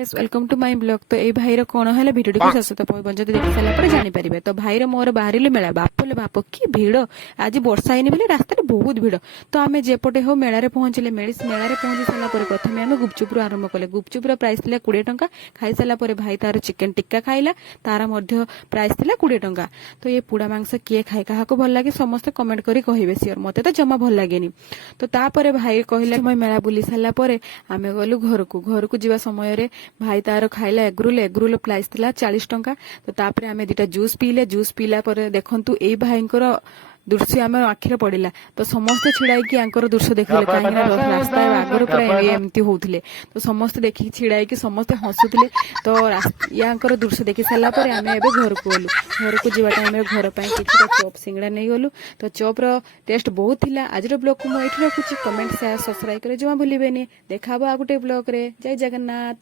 Guys welcome to my blog. तो ये भाईर कौन है भिडियो को शेष तक पहुंच देखी सारा जानीपारे। तो भाईर मोर बाहर मेला बापले बाप कि भिड़ आज वर्षा ହେଇନି ବୋଲି ରାସ୍ତାରେ ବହୁତ ଭିଡ଼। ତ ଆମେ ଯେପଟେ ହଉ ମେଳାରେ ପହଞ୍ଚିଲେ ମେଳାରେ ପହଞ୍ଚି ସାରିଲା ପରେ ପ୍ରଥମେ ଆମେ ଗୁପଚୁପରୁ ଆରମ୍ଭ କଲେ। ଗୁପଚୁପର ପ୍ରାଇସ୍ ଥିଲା 20 ଟଙ୍କା। ଖାଇସାରିଲା ପରେ ଭାଇ ତାର ଚିକେନ ଟିକ୍କା ଖାଇଲା, ତାର ମଧ୍ୟ ପ୍ରାଇସ୍ ଥିଲା 20 ଟଙ୍କା। ତ ଏ ପୋଡ଼ା ମାଂସ କିଏ ଖାଏ, କାହାକୁ ଭଲ ଲାଗେ ସମସ୍ତେ କମେଣ୍ଟ କରି କହିବେ ସିଓର। ମତେ ତ ଜମା ଭଲ ଲାଗେନି। ତ ତାପରେ ଭାଇ କହିଲା ସମୟ ମେଳା ବୁଲି ସାରିଲା ପରେ ଆମେ ଗଲୁ ଘରକୁ ଯିବା ସମୟରେ ଭାଇ ତାର ଖାଇଲା ଏଗରୁଲ ପ୍ରାଇସ୍ ଥିଲା 40 ଟଙ୍କା। ତ ତାପରେ ଆମେ ଦିଟା ଜୁସ୍ ପିଇଲେ। ଜୁସ୍ ପିଇଲା ପରେ ଦେଖନ୍ତୁ ଏଇ ଭାଇଙ୍କର ଦୃଶ୍ୟ ଆମ ଆଖିରେ ପଡିଲା। ତ ସମସ୍ତେ ଛିଡାଇକି ଆଙ୍କର ଦୃଶ୍ୟ ଦେଖିଲେ, କାହିଁକି ନା ରାସ୍ତା ଆଗରୁ ପୁରା ଏମିତି ହଉଥିଲେ। ତ ସମସ୍ତେ ଦେଖିକି ଛିଡାଇକି ସମସ୍ତେ ହସୁଥିଲେ। ତ ୟାଙ୍କର ଦୃଶ୍ୟ ଦେଖି ସାରିଲା ପରେ ଆମେ ଏବେ ଘରକୁ ଗଲୁ। ଘରକୁ ଯିବା ଟାଇମରେ ଘର ପାଇଁ କିଛିଟା ଚପ୍ ସିଙ୍ଗଡା ନେଇଗଲୁ। ତ ଚପ୍ର ଟେଷ୍ଟ ବହୁତ ଥିଲା। ଆଜିର ବ୍ଲଗକୁ ମୁଁ ଏଇଠି ରଖୁଛି। କମେଣ୍ଟ ସେୟାର ସବସ୍କ୍ରାଇବ କରି ଜମା ଭୁଲିବେନି। ଦେଖା ହବ ଆଉ ଗୋଟେ ବ୍ଲଗରେ। ଜୟ ଜଗନ୍ନାଥ।